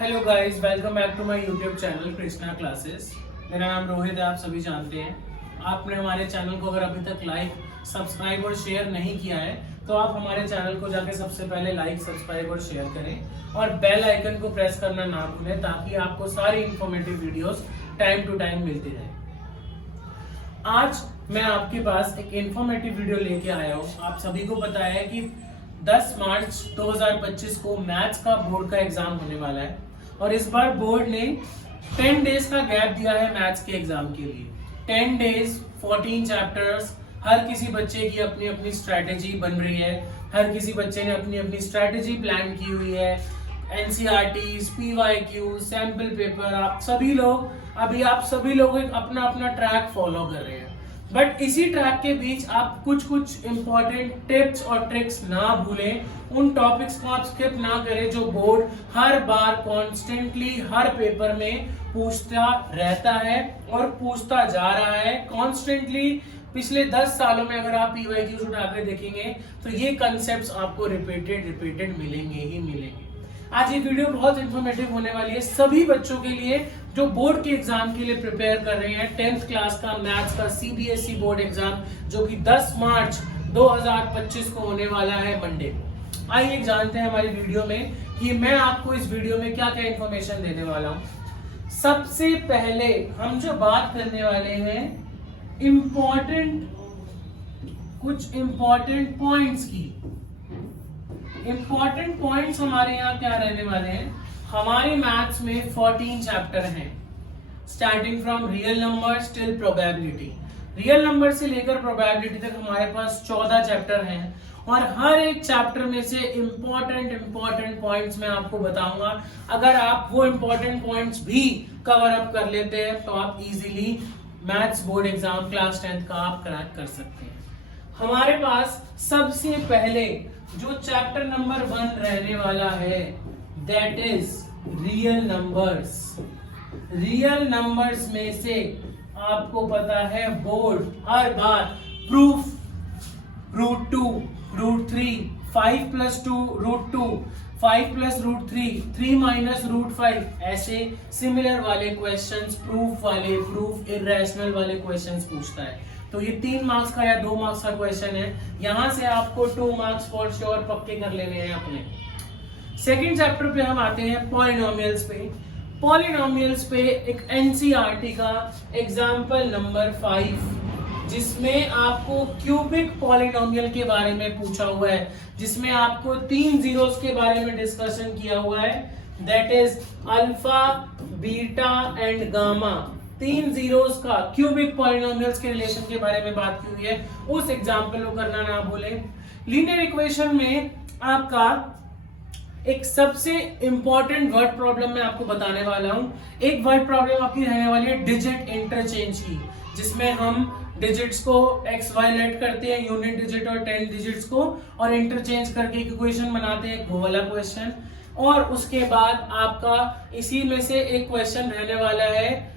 Hello guys, welcome back to my YouTube channel Krishna classes. मेरा नाम रोहित है, आप सभी जानते हैं। आपने हमारे चैनल को अगर अभी तक लाइक, सब्सक्राइब और शेयर नहीं किया है तो आप हमारे चैनल को जाके सबसे पहले लाइक, सब्सक्राइब और शेयर करें और बेल आइकन को प्रेस करना ना भूलें ताकि आपको सारी informative videos time to time मिलती रहे। आज मैं आपके पास एक इंफॉर्मेटिव वीडियो लेके आया हूँ। आप सभी को पता है कि 10 मार्च 2025 को मैथ्स का बोर्ड का एग्जाम होने वाला है और इस बार बोर्ड ने 10 डेज का गैप दिया है मैथ्स के एग्जाम के लिए। 10 डेज, 14 चैप्टर्स, हर किसी बच्चे की अपनी अपनी स्ट्रैटेजी बन रही है। हर किसी बच्चे ने अपनी अपनी स्ट्रैटेजी प्लान की हुई है। एनसीईआरटीज, पीवाईक्यू, सैंपल पेपर, आप सभी लोग एक अपना अपना ट्रैक फॉलो कर रहे हैं। बट इसी ट्रैक के बीच आप कुछ इंपॉर्टेंट टिप्स और ट्रिक्स ना भूलें। उन टॉपिक्स को आप स्किप ना करें जो बोर्ड हर बार कॉन्स्टेंटली हर पेपर में पूछता रहता है और पूछता जा रहा है कॉन्स्टेंटली। पिछले 10 सालों में अगर आप पीवाईक्यूज उठाकर देखेंगे तो ये कंसेप्ट्स आपको रिपीटेड मिलेंगे ही मिलेंगे। आज ये वीडियो बहुत इंफॉर्मेटिव होने वाली है सभी बच्चों के लिए जो बोर्ड के एग्जाम के लिए प्रिपेयर कर रहे हैं। 10th क्लास का मैथ्स का सीबीएसई बोर्ड एग्जाम जो कि 10 मार्च 2025 को होने वाला है मंडे। आइए जानते हैं हमारी वीडियो में कि मैं आपको इस वीडियो में क्या क्या इंफॉर्मेशन देने वाला हूं। सबसे पहले हम जो बात करने वाले हैं कुछ इंपॉर्टेंट पॉइंट्स की। इंपॉर्टेंट पॉइंट्स हमारे यहाँ क्या रहने वाले हैं। हमारे मैथ्स में 14 चैप्टर हैं, starting from real number till probability. Real number से लेकर प्रोबेबिलिटी तक हमारे पास 14 चैप्टर हैं और हर एक चैप्टर में से इंपॉर्टेंट पॉइंट्स मैं आपको बताऊंगा। अगर आप वो इंपॉर्टेंट पॉइंट्स भी कवर अप कर लेते हैं तो आप easily maths board exam class 10th का आप क्रैक कर सकते हैं। हमारे पास सबसे पहले जो चैप्टर नंबर 1 रहने वाला है that is real numbers. Real numbers में से आपको पता है बोर्ड हर बार प्रूफ, √2, √3, 5 + 2 √2, 5 + √3, 3 - √5, ऐसे सिमिलर वाले क्वेश्चंस, प्रूफ इरेशनल वाले क्वेश्चंस पूछता है। तो ये 3 मार्क्स का या 2 मार्क्स का क्वेश्चन है। यहां से आपको 2 मार्क्स फॉर श्योर पक्के कर लेने हैं अपने। सेकंड चैप्टर पे हम आते हैं पॉलिनोमियल्स पे। पॉलिनोमियल्स पे एक एनसीईआरटी का एग्जाम्पल नंबर 5 जिसमें आपको क्यूबिक पॉलिनोमियल के बारे में पूछा हुआ है, जिसमें आपको 3 जीरोस के बारे में डिस्कशन किया हुआ है that is alpha, beta and gamma. 3 zeros का क्यूबिक पॉलिनोमियल्स के रिलेशन के बारे में बात की हुई है। उस एग्जाम्पल को करना ना भूलें। लीनियर इक्वेशन में आपका एक सबसे इंपॉर्टेंट वर्ड प्रॉब्लम मैं आपको बताने वाला हूं। एक वर्ड प्रॉब्लम आपकी रहने वाली है डिजिट इंटरचेंज की, जिसमें हम डिजिट्स को एक्स वाई लेट करते हैं, यूनिट डिजिट और 10 डिजिट्स को, और इंटरचेंज करके एक इक्वेशन बनाते हैं, वो वाला क्वेश्चन। और उसके बाद आपका इसी में से एक क्वेश्चन रहने वाला है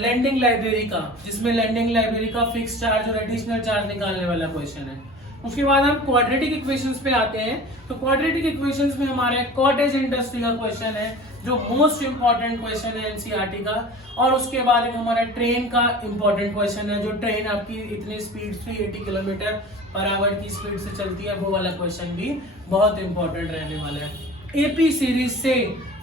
लेंडिंग लाइब्रेरी का, जिसमें लेंडिंग लाइब्रेरी का फिक्स चार्ज और एडिशनल चार्ज निकालने वाला क्वेश्चन है। उसके बाद हम क्वाड्रेटिक इक्वेशंस पे आते हैं। तो क्वाड्रेटिक इक्वेशंस में हमारे कॉटेज इंडस्ट्री का क्वेश्चन है जो मोस्ट इंपॉर्टेंट क्वेश्चन है एनसीईआरटी का। और उसके बाद एक हमारा ट्रेन का इंपॉर्टेंट क्वेश्चन है, जो ट्रेन आपकी इतनी स्पीड 380 km/h की स्पीड से चलती है, वो वाला क्वेश्चन भी बहुत इंपॉर्टेंट रहने वाला है। एपी सीरीज से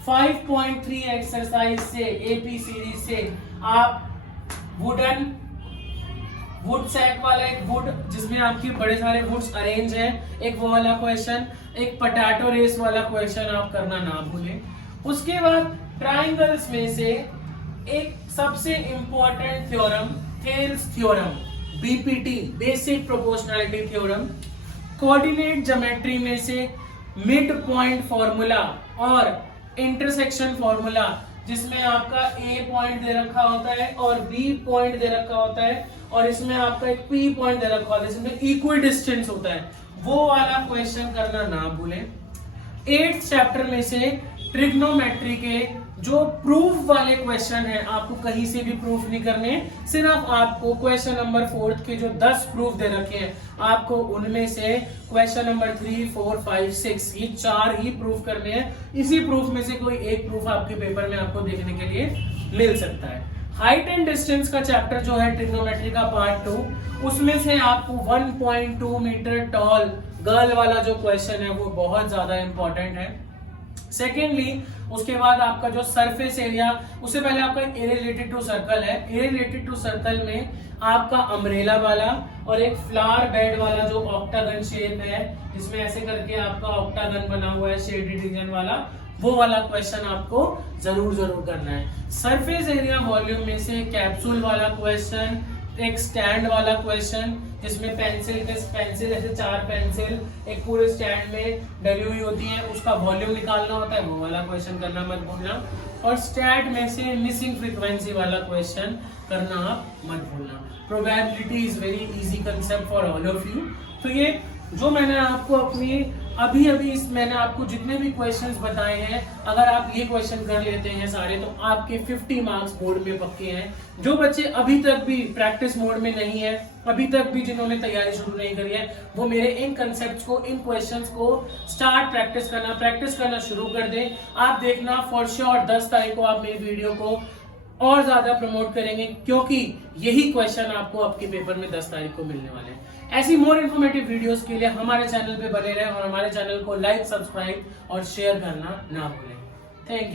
5.3 एक्सरसाइज से, एपी सीरीज से आप वुड सेट वाला एक वुड जिसमें आपके बड़े सारे वुड्स अरेंज हैं, एक वो वाला क्वेश्चन, एक पोटैटो रेस वाला क्वेश्चन आप करना ना भूलें। उसके बाद ट्राइंगल्स में से एक सबसे important theorem, Thales theorem, BPT, basic proportionality theorem. Coordinate geometry में से मिड पॉइंट फॉर्मूला और इंटरसेक्शन फॉर्मूला, जिसमें आपका ए पॉइंट दे रखा होता है और बी पॉइंट दे रखा होता है और इसमें आपका एक पी पॉइंट दे रखा होता है, जिसमें इक्वल डिस्टेंस होता है, वो वाला क्वेश्चन करना ना भूलें। 8th चैप्टर में से ट्रिग्नोमेट्री के जो प्रूफ वाले क्वेश्चन हैं आपको कहीं से भी प्रूफ नहीं करने, सिर्फ आपको क्वेश्चन नंबर 4 के जो 10 प्रूफ दे रखे हैं आपको उनमें से क्वेश्चन नंबर 3, 4, 5, 6 ये 4 ही प्रूफ करने हैं। इसी प्रूफ में से कोई एक प्रूफ आपके पेपर में आपको देखने के लिए मिल सकता है। हाइट एंड डिस्टेंस का चैप्टर जो है ट्रिग्नोमेट्री का पार्ट 2, उसमें से आपको 1.2 मीटर टॉल गर्ल वाला जो क्वेश्चन है वो बहुत ज्यादा इंपॉर्टेंट है। सेकेंडली उसके बाद आपका जो सरफेस एरिया, उससे पहले आपका एरिया रिलेटेड टू सर्कल है। एरिया रिलेटेड टू सर्कल में आपका अम्ब्रेला वाला और एक फ्लावर बेड वाला जो ऑक्टागन शेप है जिसमें ऐसे करके आपका ऑक्टागन बना हुआ है शेडेड रीजन वाला, वो वाला क्वेश्चन आपको जरूर करना है। सरफेस एरिया वॉल्यूम में से कैप्सूल वाला क्वेश्चन, एक स्टैंड वाला क्वेश्चन जिसमें पेंसिल ऐसे 4 पेंसिल एक पूरे स्टैंड में डली हुई होती है, उसका वॉल्यूम निकालना होता है, वो वाला क्वेश्चन करना मत भूलना। और स्टैट में से मिसिंग फ्रीक्वेंसी वाला क्वेश्चन करना आप मत भूलना। Probability is very easy concept for all of you. तो ये जो मैंने आपको अपनी अभी मैंने आपको जितने भी क्वेश्चंस बताए हैं, अगर आप ये क्वेश्चन कर लेते हैं सारे तो आपके 50 मार्क्स बोर्ड में पक्के हैं। जो बच्चे अभी तक भी प्रैक्टिस मोड में नहीं है, अभी तक भी जिन्होंने तैयारी शुरू नहीं करी है, वो मेरे इन कंसेप्ट्स को, इन क्वेश्चंस को स्टार्ट प्रैक्टिस करना शुरू कर दें। आप देखना फॉर श्योर 10 तारीख को आप मेरी वीडियो को और ज्यादा प्रमोट करेंगे, क्योंकि यही क्वेश्चन आपको आपके पेपर में 10 तारीख को मिलने वाले हैं। ऐसी मोर इन्फॉर्मेटिव वीडियोस के लिए हमारे चैनल पे बने रहें और हमारे चैनल को लाइक, सब्सक्राइब और शेयर करना ना भूलें। Thank you.